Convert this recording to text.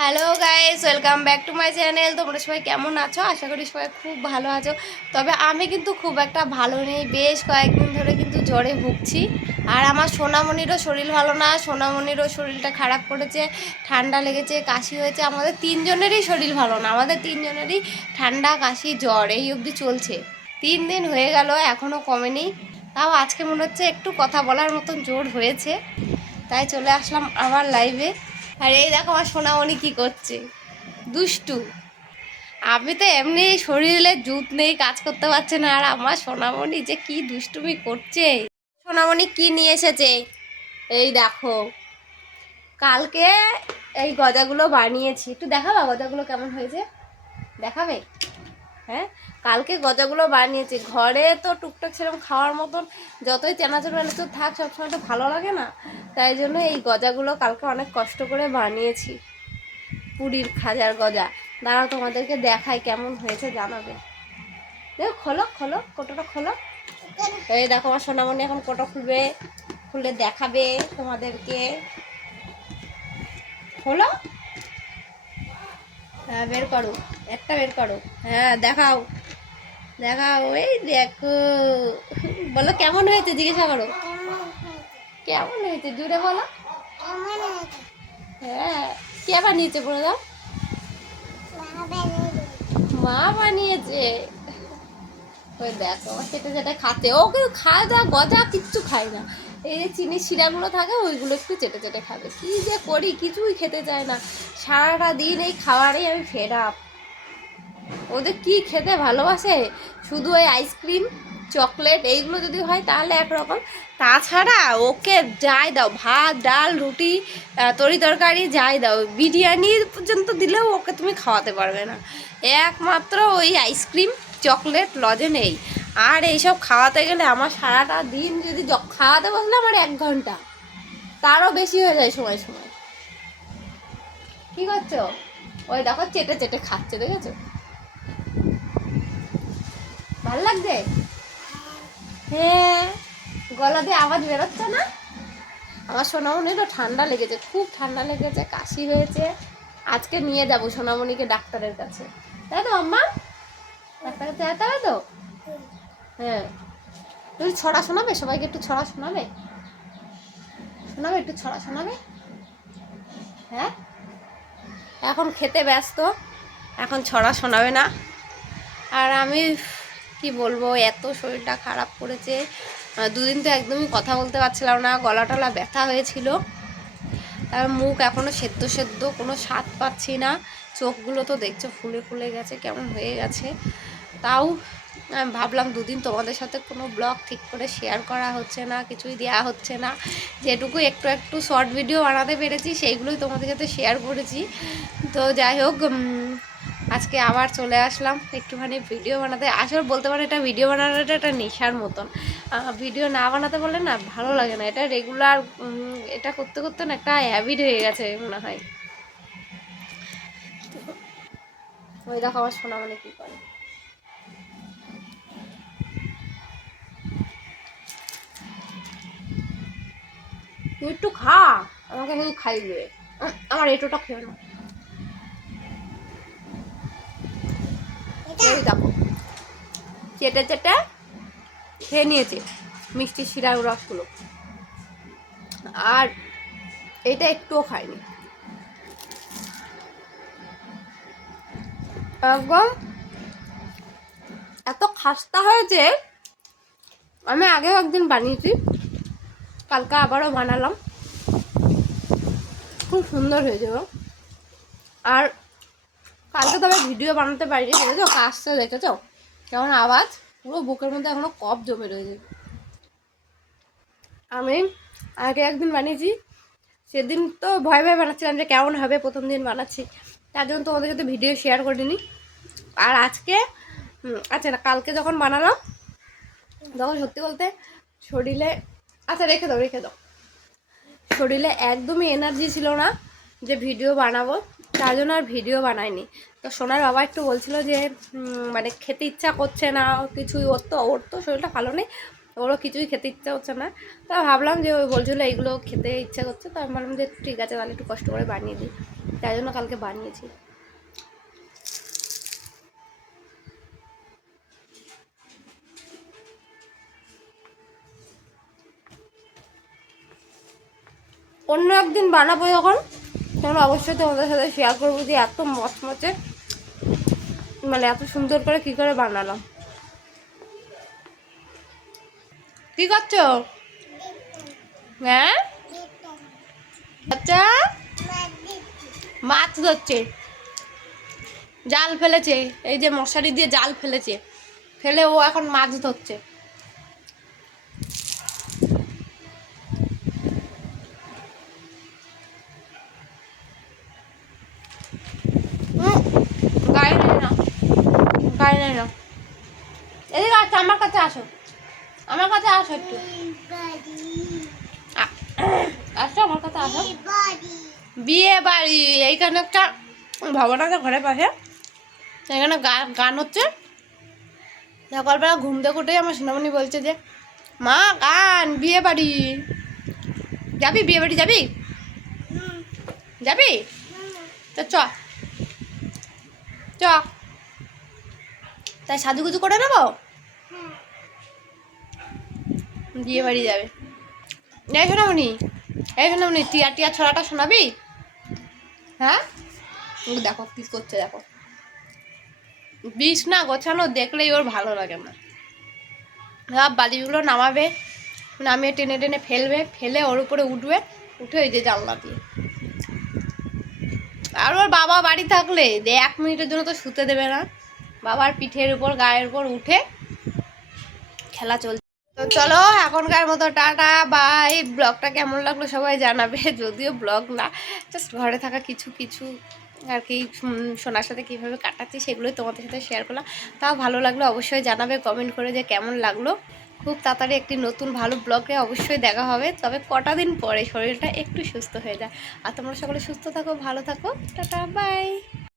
Hello guys, welcome back to my channel. তোমরা সবাই কেমন আছো? আশা করি সবাই খুব ভালো আছো। তবে আমি কিন্তু খুব একটা ভালো নেই, বেশ কয়েকদিন ধরে কিন্তু জ্বরে ভুগছি। আর আমার সোনামণিরও শরীর ভালো না, সোনামণিরও শরীরটা খারাপ করেছে, ঠান্ডা লেগেছে, কাশি হয়েছে। আমাদের তিনজনেরই শরীর ভালো না, আমাদের তিনজনেরই ঠান্ডা কাশি জ্বর এই অবধি চলছে। 3 দিন হয়ে গেল, এখনও কমেনি। তাও আজকে মনে হচ্ছে একটু কথা বলার মতন জোর হয়েছে, তাই চলে আসলাম আমার লাইভে। আর এই দেখো আমার সোনামণি কি করছে, দুষ্টু। আমি তো এমনি শরীরে জুত নেই, কাজ করতে পারছে না, আর আমার সোনামণি যে কি দুষ্টুমি করছে। সোনামণি কি নিয়ে এসেছে এই দেখো, কালকে এই গজাগুলো বানিয়েছি, একটু দেখাবা গজাগুলো কেমন হয়েছে, দেখাবে? হ্যাঁ, কালকে গজাগুলো বানিয়েছি। ঘরে তো টুকটাক সেরকম খাওয়ার মতন যতই চেনাচুর মেনাচুর থাক, সবসময় তো ভালো লাগে না, তাই জন্য এই গজাগুলো কালকে অনেক কষ্ট করে বানিয়েছি। পুরীর খাজার গজা, দাঁড়াও তোমাদেরকে দেখাই কেমন হয়েছে, জানাবে। দেখো, খোলো খোলো কোটোটা খোলো। এই দেখো আমার সোনামণি এখন কোটো খুলবে, খুলে দেখাবে তোমাদেরকে। খোলো, হ্যাঁ বের করো, একটা বের করো, হ্যাঁ দেখাও দেখাও। এই দেখো, বলো কেমন হয়েছে, জিজ্ঞাসা করো কেমন হয়েছে, জুড়ে বলো। হ্যাঁ, কে বানিয়েছে বলে দাও? মা বানিয়েছে। ওই দেখো সেটা যেটা খাতে, ও কিন্তু খায় না, গজা কিচ্ছু খায় না। এই যে চিনির শিরাগুলো থাকে ওইগুলো একটু চেটে চেটে খাবে। কি যে করি, কিছুই খেতে চায় না। সারাটা দিন এই খাবারেই আমি ফেড আপ। ওদের কি খেতে ভালোবাসে, শুধু ওই আইসক্রিম চকলেট এইগুলো যদি হয় তাহলে একরকম, তাছাড়া ওকে যাই দাও, ভাত ডাল রুটি তরি তরকারি যাই দাও, বিরিয়ানি পর্যন্ত দিলেও ওকে তুমি খাওয়াতে পারবে না। একমাত্র ওই আইসক্রিম চকলেট লজেন্স। আর এইসব খাওয়াতে গেলে আমার সারাটা দিন, যদি খাওয়াতে বসলে আমার 1 ঘন্টা, তারও বেশি হয়ে যায় সময় সময়। কি করছো? ওই দেখো চেটে চেটে খাচ্ছে, দেখেছো? ভাল লাগছে? হ্যাঁ, গলা দিয়ে আওয়াজ বেরোচ্ছে না? আমার সোনামণিরও ঠান্ডা লেগেছে, খুব ঠান্ডা লেগেছে, কাশি হয়েছে। আজকে নিয়ে যাব সোনামণিকে ডাক্তারের কাছে, তাই তো আম্মা? ডাক্তারের কাছে যেতে হবে তো? হ্যাঁ, তুমি ছড়া শোনাবে, সবাইকে একটু ছড়া শোনাবে, শোনাবে একটু ছড়া শোনাবে। হ্যাঁ, এখন খেতে ব্যস্ত, এখন ছড়া শোনাবে না। আর আমি কি বলবো, এত শরীরটা খারাপ করেছে। 2 দিন তো একদমই কথা বলতে পারছিলাম না, গলা টলা ব্যথা হয়েছিল। তার মুখ এখনও সেদ্ধ সেদ্ধ, কোনো স্বাদ পাচ্ছি না। চোখগুলো তো দেখছো ফুলে ফুলে গেছে, কেমন হয়ে গেছে। তাও ভাবলাম 2 দিন তোমাদের সাথে কোনো ব্লগ ঠিক করে শেয়ার করা হচ্ছে না, কিছুই দেওয়া হচ্ছে না। যেটুকু একটু একটু শর্ট ভিডিও বানাতে পেরেছি সেইগুলোই তোমাদের সাথে শেয়ার করেছি। তো যাই হোক, আজকে আবার চলে আসলাম একটুখানি ভিডিও বানাতে। আসলে বলতে পারো এটা ভিডিও বানানোটা একটা নেশার মতন। ভিডিও না বানাতে বললে না ভালো লাগে না, এটা রেগুলার এটা করতে করতে না একটা হ্যাবিট হয়ে গেছে মনে হয়। ওই দেখো আমার সোনামণি কী করে। তুই একটু খা, আমাকে শুধু খাইবে। আমার এটোটা খেয়ে না। এই দেখো চেটে চেটে খেয়ে নিয়েছে মিষ্টি শিরার রসগুলো, আর এটা একটুও খায়নি। একদম এত খাস্তা হয়েছে। আমি আগেও একদিন বানিয়েছি, কালকে আবারও বানালাম, খুব সুন্দর হয়েছে গো। আর কালকে তবে ভিডিও বানাতে পারিনি, দেখেছো কাশছে, দেখেছো কেমন আওয়াজ, পুরো বুকের মধ্যে এখনো কফ জমে রয়েছে। আমি আগে একদিন বানিয়েছি, সেদিন তো ভয় ভয় বানাচ্ছিলাম যে কেমন হবে, প্রথম দিন বানাচ্ছি, তার জন্য তোমাদের সাথে ভিডিও শেয়ার করিনি। আর আজকে আচ্ছা না, কালকে যখন বানালাম তখন সত্যি বলতে শরীরে, আচ্ছা রেখে দাও রেখে দাও, শরীরে একদমই এনার্জি ছিল না যে ভিডিও বানাবো, তার জন্য আর ভিডিও বানাইনি। তো সোনার বাবা একটু বলছিল যে মানে খেতে ইচ্ছা করছে না কিছুই, ওর তো শরীরটা ভালো নেই, ওরও কিছুই খেতে ইচ্ছা হচ্ছে না। তা ভাবলাম যে ওই বলছিলো এইগুলো খেতে ইচ্ছা করছে, তো আমি বললাম যে ঠিক আছে তাহলে একটু কষ্ট করে বানিয়ে দিই। তাই জন্য কালকে বানিয়েছি। অন্য একদিন বানাবো যখন, তখন অবশ্যই তোমাদের সাথে শেয়ার করবো যে এত মচমচে মানে এত সুন্দর করে কি করে বানালাম। কি করছো? হ্যাঁ আচ্ছা, মাছ ধরছে, জাল ফেলেছে, এই যে মশারি দিয়ে জাল ফেলেছে, ফেলে ও এখন মাছ ধরছে। গায়ে নেই না, গায়ে নেই না, এদিকে আসো, আমার কাছে আসো, আমার কাছে আসো একটু, আসো আমার কাছে আসো। বিয়ে বাড়ি এইখানে একটা ভবন আছে ঘরের পাশে, এখানে গান হচ্ছে। সকালবেলা ঘুম থেকে উঠে আমার সোনামণি বলছে যে মা গান, বিয়ে বাড়ি যাবি, বিয়ে বাড়ি যাবি, যাবি তো চ চ, তাই সাজুগুজু করে নেবো, বিয়ে বাড়ি যাবে। এই সোনামণি, এই সোনামণি, টিয়া টিয়া ছড়াটা শোনাবি? হ্যাঁ দেখো কি করছে, দেখো বিষ না গোছানো দেখলেই ওর ভালো লাগে না। সব বালিগুলো নামাবে, নামিয়ে টেনে টেনে ফেলবে, ফেলে ওর উপরে উঠবে, উঠে ওই যে জানলা দিয়ে। আর ওর বাবা বাড়ি থাকলে 1 মিনিটের জন্য তো শুতে দেবে না, বাবার পিঠের উপর গায়ের উপর উঠে খেলা চলছে। তো চলো এখনকার মতো টাটা বাই। ব্লগটা কেমন লাগলো সবাই জানাবে, যদিও ব্লগ না, জাস্ট ঘরে থাকা কিছু কিছু আর কি সোনার সাথে কীভাবে কাটাচ্ছি সেগুলোই তোমাদের সাথে শেয়ার করলাম। তাও ভালো লাগলো অবশ্যই জানাবে কমেন্ট করে যে কেমন লাগলো। খুব তাড়াতাড়ি একটি নতুন ভালো ব্লগে অবশ্যই দেখা হবে, তবে কটা দিন পরে শরীরটা একটু সুস্থ হয়ে যায়। আর তোমরা সকলে সুস্থ থাকো, ভালো থাকো, টাটা বাই।